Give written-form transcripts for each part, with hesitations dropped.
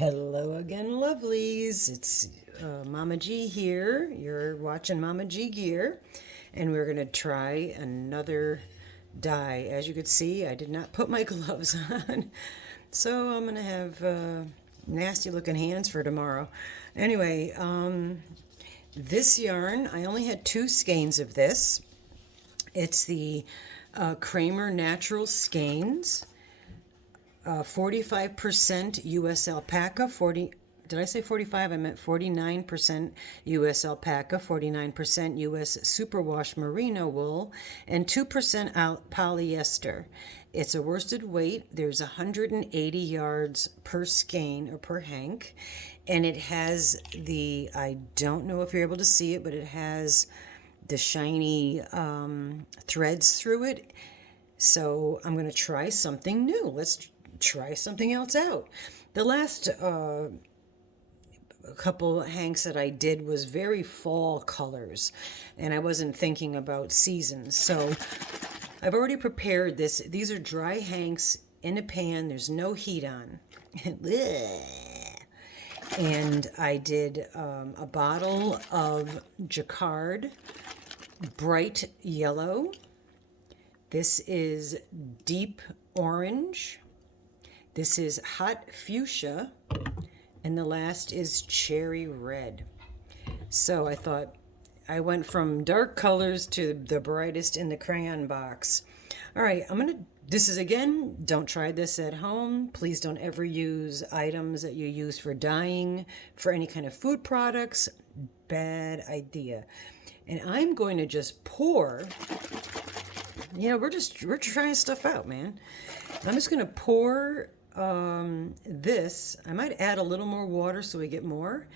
Hello again, lovelies. It's Mama G here. You're watching Mama G Gear, and we're going to try another dye. As you could see, I did not put my gloves on, so I'm going to have nasty looking hands for tomorrow. Anyway, this yarn, I only had 2 skeins of this. It's the Kramer Natural Skeins. 45% U.S. alpaca, did I say 45? I meant 49% U.S. alpaca, 49% U.S. superwash merino wool, and 2% polyester. It's a worsted weight. There's 180 yards per skein or per hank, and it has I don't know if you're able to see it, but it has the shiny threads through it. So I'm going to try something new. Let's try something else out. The last couple hanks that I did was very fall colors, and I wasn't thinking about seasons. So I've already prepared this. These are dry hanks in a pan. There's no heat on. And I did a bottle of Jacquard bright yellow. This is deep orange. This is hot fuchsia. And the last is cherry red. So I thought I went from dark colors to the brightest in the crayon box. All right, this is again, don't try this at home. Please don't ever use items that you use for dyeing, for any kind of food products. Bad idea. And I'm going to just pour. We're trying stuff out, man. I'm just going to pour this. I might add a little more water so we get more.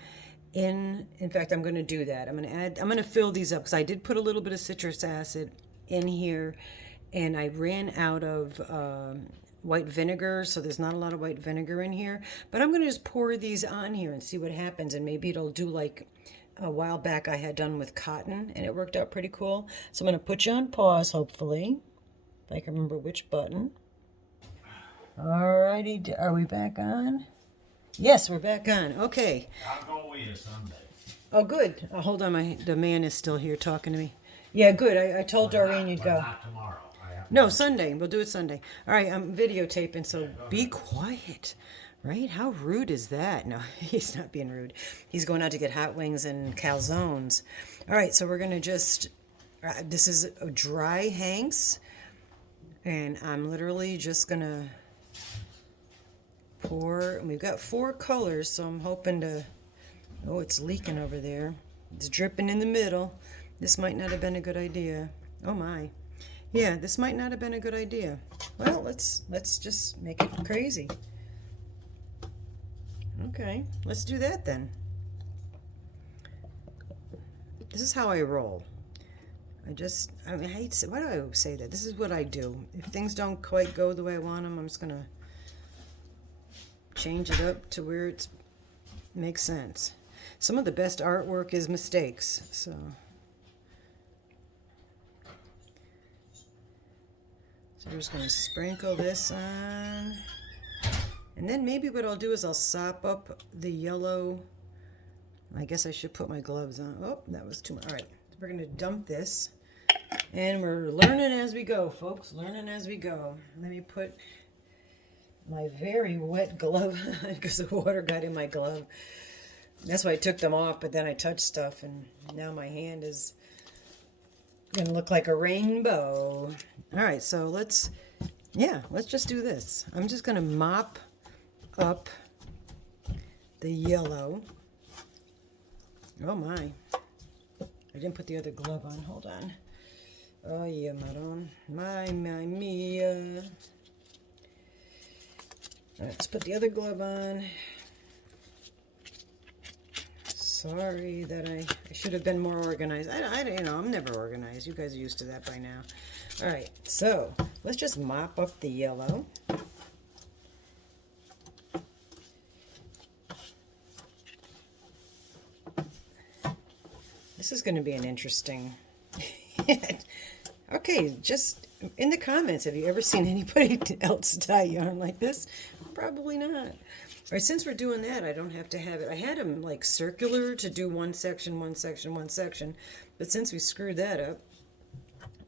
In fact, I'm going to do that. I'm going to fill these up because I did put a little bit of citrus acid in here, and I ran out of white vinegar, so there's not a lot of white vinegar in here. But I'm going to just pour these on here and see what happens, and maybe it'll do like a while back I had done with cotton, and it worked out pretty cool. So I'm going to put you on pause, hopefully, if I can remember which button. Alrighty, are we back on? Yes, we're back on. Okay. I'll go with you Sunday. Oh, good. Hold on, the man is still here talking to me. Yeah, good. I told Doreen you'd go. Not tomorrow. No, Sunday. We'll do it Sunday. All right, I'm videotaping, so be quiet. Right? How rude is that? No, he's not being rude. He's going out to get hot wings and calzones. All right, so we're going to just, this is a dry hanks, and I'm literally just going to pour. We've got 4 colors, so I'm hoping to, oh, it's leaking over there. It's dripping in the middle. This might not have been a good idea. Oh, my. Yeah, this might not have been a good idea. Well, let's just make it crazy. Okay, let's do that then. This is how I roll. I hate to say, why do I say that? This is what I do. If things don't quite go the way I want them, I'm just going to change it up to where it makes sense. Some of the best artwork is mistakes, so we're just going to sprinkle this on. And then maybe what I'll do is I'll sop up the yellow. I guess I should put my gloves on. Oh, that was too much. All right, we're going to dump this. And we're learning as we go, folks. Learning as we go. Let me put my very wet glove on because the water got in my glove. That's why I took them off, but then I touched stuff, and now my hand is going to look like a rainbow. All right, so let's just do this. I'm just going to mop up the yellow. Oh my, I didn't put the other glove on. Hold on. Oh yeah, Maron. My mia. Let's put the other glove on. Sorry that I should have been more organized. I'm never organized. You guys are used to that by now. All right, so let's just mop up the yellow. This is going to be an interesting. Okay, just in the comments, have you ever seen anybody else dye yarn like this? Probably not. All right, since we're doing that, I don't have to have it. I had them like circular to do one section, one section, one section. But since we screwed that up,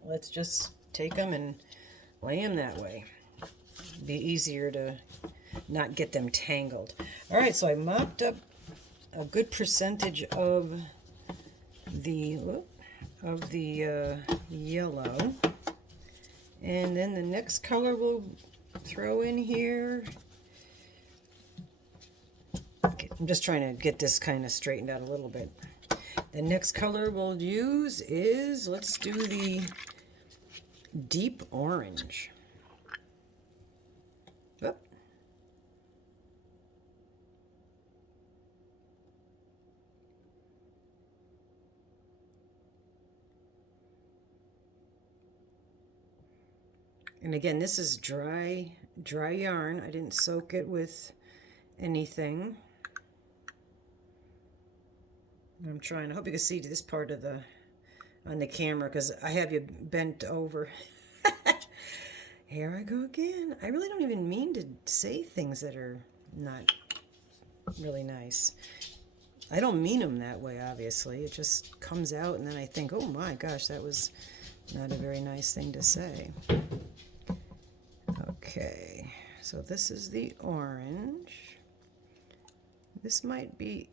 let's just take them and lay them that way. Be easier to not get them tangled. All right, so I mopped up a good percentage of the yellow, and then the next color we'll throw in here. I'm just trying to get this kind of straightened out a little bit. The next color we'll use is, let's do the deep orange. Oop. And again, this is dry yarn. I didn't soak it with anything. I'm trying. I hope you can see this part of on the camera because I have you bent over. Here I go again. I really don't even mean to say things that are not really nice. I don't mean them that way, obviously. It just comes out and then I think, oh my gosh, that was not a very nice thing to say. Okay, so this is the orange. This might be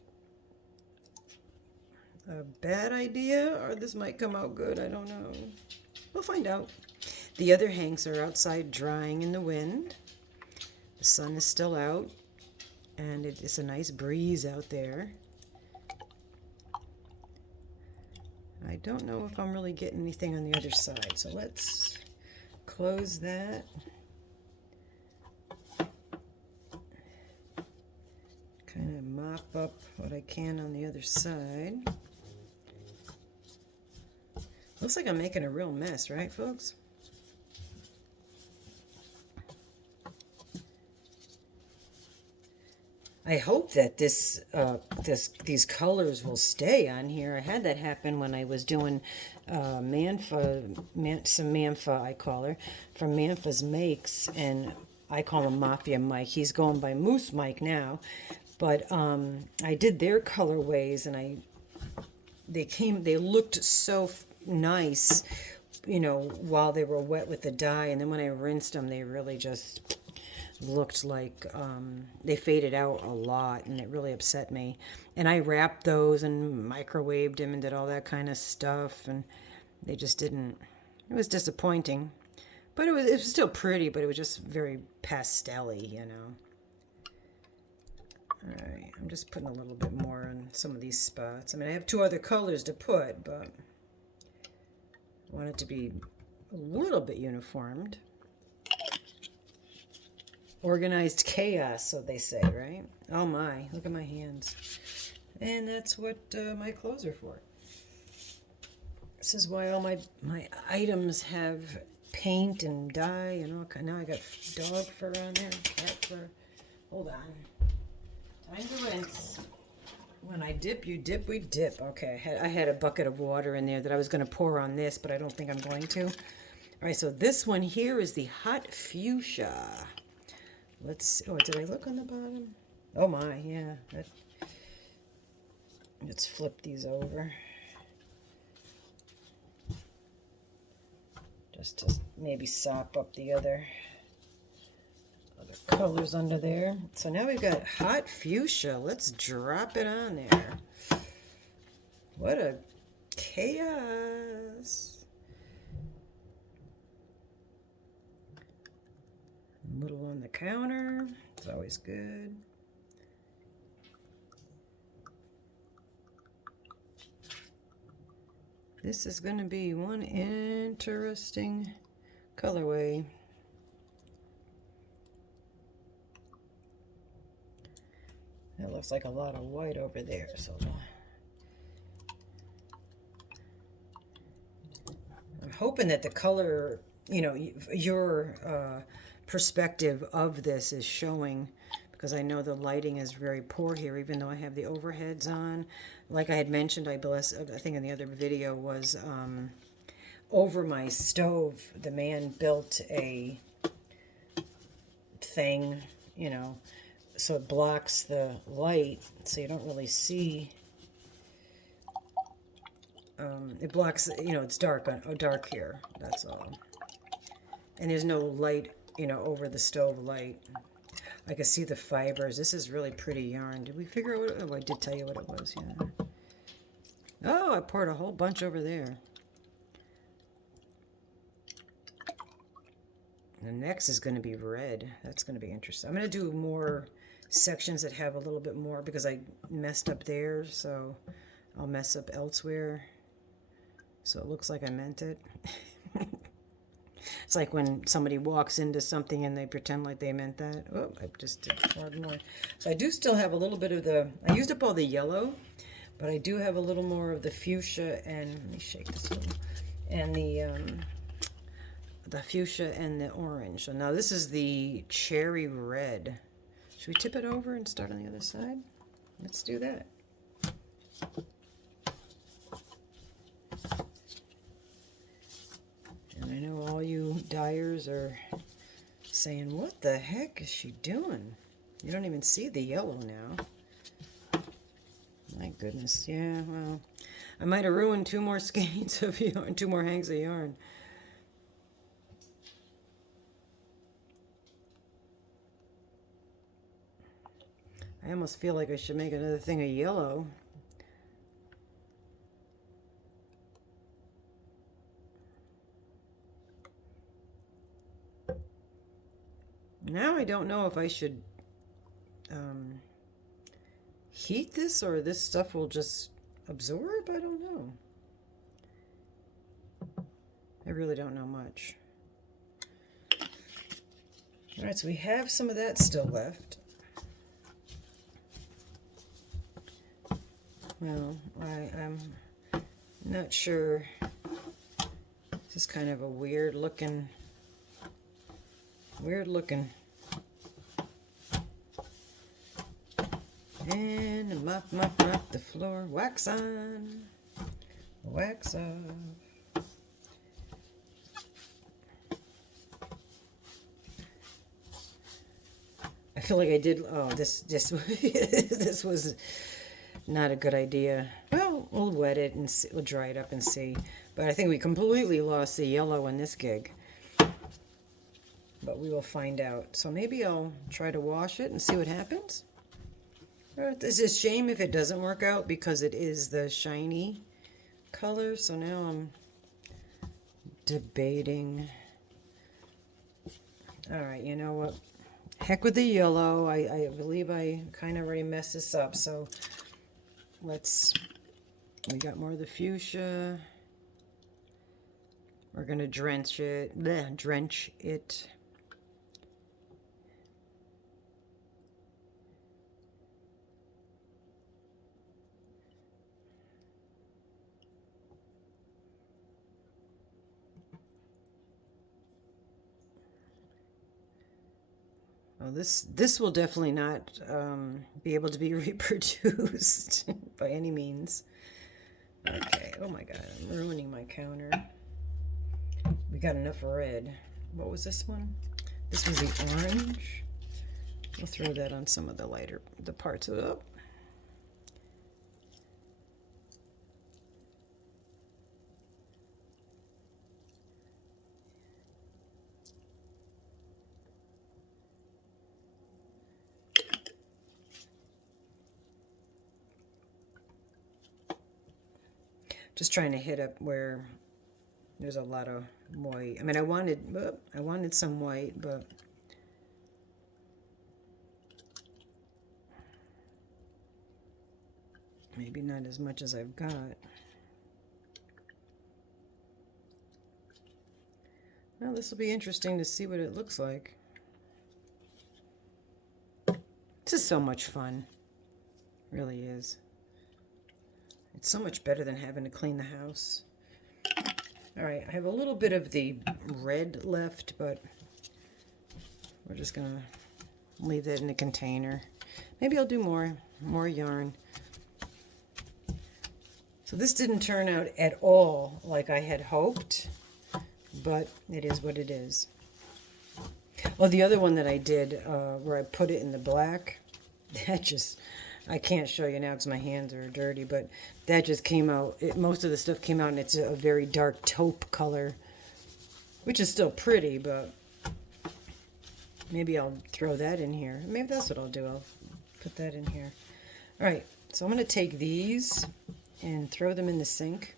a bad idea, or this might come out good. I don't know. We'll find out. The other hanks are outside drying in the wind. The sun is still out, and it's a nice breeze out there. I don't know if I'm really getting anything on the other side, so let's close that. Kind of mop up what I can on the other side. Looks like I'm making a real mess, right, folks? I hope that these colors will stay on here. I had that happen when I was doing some Manfa, I call her, from Manfa's Makes, and I call him Mafia Mike. He's going by Moose Mike now, but I did their colorways, and they looked so nice, you know, while they were wet with the dye, and then when I rinsed them, they really just looked like they faded out a lot, and it really upset me. And I wrapped those and microwaved them and did all that kind of stuff, and they just didn't. It was disappointing, but it was still pretty, but it was just very pastel-y, you know. All right, I'm just putting a little bit more on some of these spots. I mean, I have two other colors to put, but I want it to be a little bit uniformed. Organized chaos, so they say, right? Oh my, look at my hands. And that's what my clothes are for. This is why all my items have paint and dye and all kind. Now I got dog fur on there, cat fur. Hold on. Time to rinse. When I dip, you dip, we dip. Okay, I had a bucket of water in there that I was going to pour on this, but I don't think I'm going to. All right, so this one here is the hot fuchsia. Let's, oh, did I look on the bottom? Oh my, yeah. Let's flip these over. Just to maybe sop up the other colors under there. So now we've got hot fuchsia. Let's drop it on there. What a chaos. A little on the counter. It's always good. This is going to be one interesting colorway. That looks like a lot of white over there. So I'm hoping that the color, you know, your perspective of this is showing, because I know the lighting is very poor here, even though I have the overheads on. Like I had mentioned, I think in the other video was over my stove, the man built a thing, you know, so it blocks the light, so you don't really see. It blocks, it's dark dark here. That's all. And there's no light, over the stove light. I can see the fibers. This is really pretty yarn. Did we figure out what? Oh, I did tell you what it was. Yeah. Oh, I poured a whole bunch over there. The next is going to be red. That's going to be interesting. I'm going to do more sections that have a little bit more because I messed up there, so I'll mess up elsewhere. So it looks like I meant it. It's like when somebody walks into something and they pretend like they meant that. Oh, I just did more. So I do still have a little bit of the, I used up all the yellow, but I do have a little more of the fuchsia and, let me shake this a little, and the fuchsia and the orange. So now this is the cherry red. Should we tip it over and start on the other side? Let's do that. And I know all you dyers are saying, what the heck is she doing? You don't even see the yellow now. My goodness, yeah, well, I might have ruined 2 more skeins of yarn, 2 more hanks of yarn. I almost feel like I should make another thing of yellow. Now I don't know if I should heat this or this stuff will just absorb. I don't know. I really don't know much. All right, so we have some of that still left. Well, I'm not sure. This is kind of a weird looking. And mop the floor. Wax on. Wax off. I feel like I did. Oh, this this was not a good idea. Well, we'll wet it and see, we'll dry it up and see. But I think we completely lost the yellow in this gig. But we will find out. So maybe I'll try to wash it and see what happens. It's a shame if it doesn't work out because it is the shiny color. So now I'm debating. All right, you know what? Heck with the yellow. I believe I kind of already messed this up. So we got more of the fuchsia. We're going to drench it. Oh, this will definitely not be able to be reproduced by any means. Okay, oh my god, I'm ruining my counter. We got enough red. What was this one? This was the orange. We'll throw that on some of the parts of it. Just trying to hit up where there's a lot of white. I mean, I wanted some white, but maybe not as much as I've got. Well, this will be interesting to see what it looks like. This is so much fun. It really is. It's so much better than having to clean the house. All right, I have a little bit of the red left, but we're just gonna leave that in a container. Maybe I'll do more yarn. So this didn't turn out at all like I had hoped, but it is what it is. Oh, the other one that I did, where I put it in the black, That just, I can't show you now because my hands are dirty, but that just came out. Most of the stuff came out and it's a very dark taupe color, which is still pretty, but maybe I'll throw that in here. Maybe that's what I'll do. I'll put that in here. All right, so I'm going to take these and throw them in the sink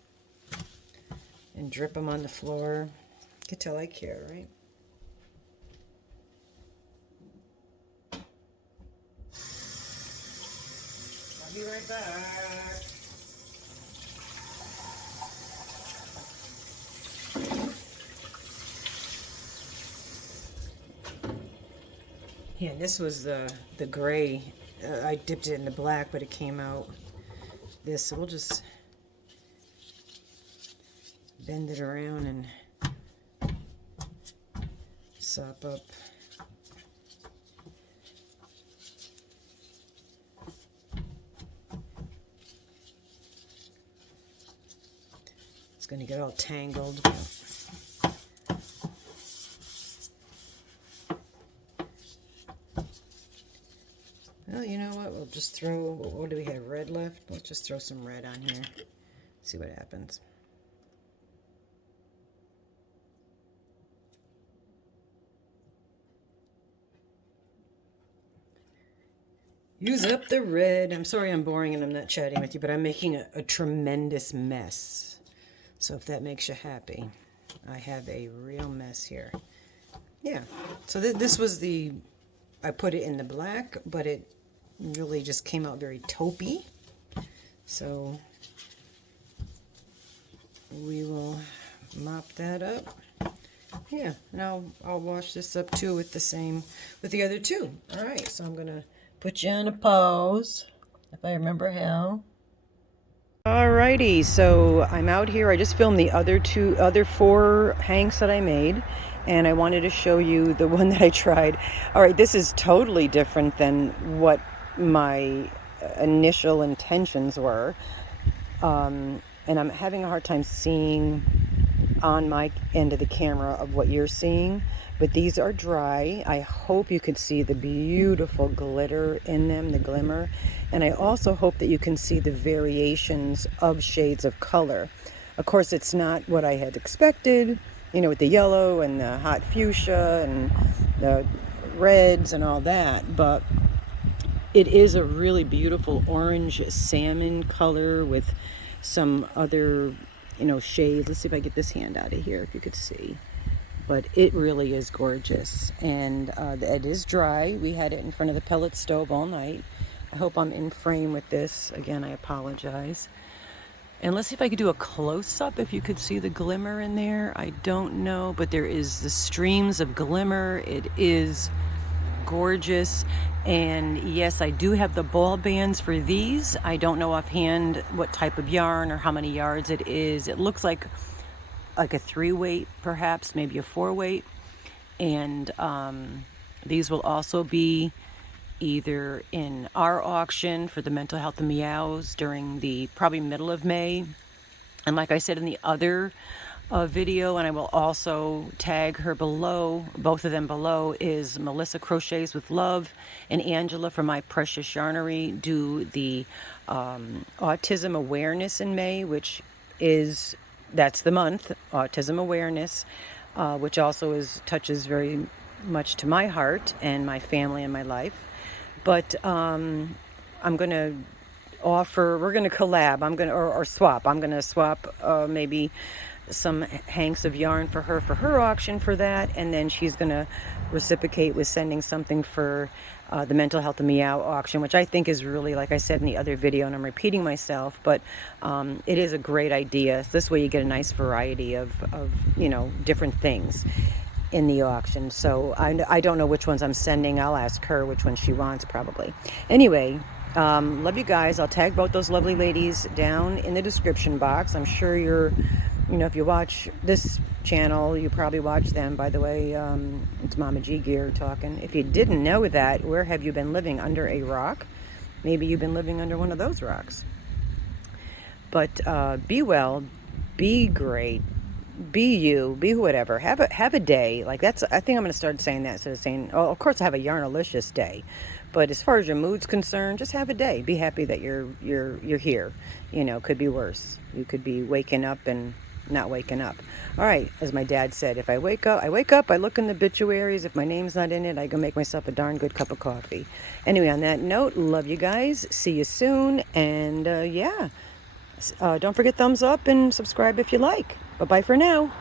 and drip them on the floor. You can tell I care, right? I'll be right back. Yeah, and this was the gray. I dipped it in the black, but it came out this. So we'll just bend it around and sop up. It's going to get all tangled. Well, you know what? We'll just throw, what do we have, red left? Let's just throw some red on here. See what happens. Use up the red. I'm sorry I'm boring and I'm not chatting with you, but I'm making a tremendous mess. So if that makes you happy, I have a real mess here. Yeah, so this was the, I put it in the black, but it really just came out very taupey. So we will mop that up. Yeah, now I'll wash this up too with the same, with the other two. All right, so I'm gonna put you on a pause, if I remember how. Alrighty, so I'm out here. I just filmed the other four hanks that I made, and I wanted to show you the one that I tried. All right, this is totally different than what my initial intentions were, and I'm having a hard time seeing on my end of the camera of what you're seeing, but these are dry. I hope you could see the beautiful glitter in them, the glimmer, and I also hope that you can see the variations of shades of color. Of course, it's not what I had expected, you know, with the yellow and the hot fuchsia and the reds and all that, but it is a really beautiful orange salmon color with some other, you know, shades. Let's see if I get this hand out of here, if you could see. But it really is gorgeous, and it is dry. We had it in front of the pellet stove all night. I hope I'm in frame with this. Again, I apologize. And let's see if I could do a close-up, if you could see the glimmer in there. I don't know, but there is the streams of glimmer. It is gorgeous. And yes, I do have the ball bands for these. I don't know offhand what type of yarn or how many yards it is. It looks like a 3-weight, perhaps, maybe a 4-weight. And these will also be either in our auction for the mental health and Meows during the probably middle of May. And like I said in the other video, and I will also tag her below, both of them below, is Melissa Crochets with Love and Angela from My Precious Yarnery do the autism awareness in May, which is, that's the month, autism awareness, which also touches very much to my heart and my family and my life. But I'm going to offer, we're going to collab, or swap. I'm going to swap maybe some hanks of yarn for her auction for that, and then she's going to reciprocate with sending something for the mental health and Meow auction, which I think is really, like I said in the other video, and I'm repeating myself, but it is a great idea. So this way you get a nice variety of you know, different things in the auction. So I don't know which ones I'm sending. I'll ask her which one she wants, probably. Anyway, love you guys. I'll tag both those lovely ladies down in the description box. I'm sure you're, you know, if you watch this channel, you probably watch them. By the way, it's Mama G Gear talking. If you didn't know that, where have you been living? Under a rock? Maybe you've been living under one of those rocks. But be well, be great, be you, be whatever. Have a day. Like I think I'm going to start saying that instead of saying, oh, of course I have a Yarnolicious day. But as far as your mood's concerned, just have a day. Be happy that you're here. You know, could be worse. You could be waking up and not waking up. All right, as my dad said, if I wake up, I look in the obituaries. If my name's not in it, I go make myself a darn good cup of coffee. Anyway, on that note, love you guys. See you soon. And yeah, don't forget thumbs up and subscribe if you like. Bye-bye for now.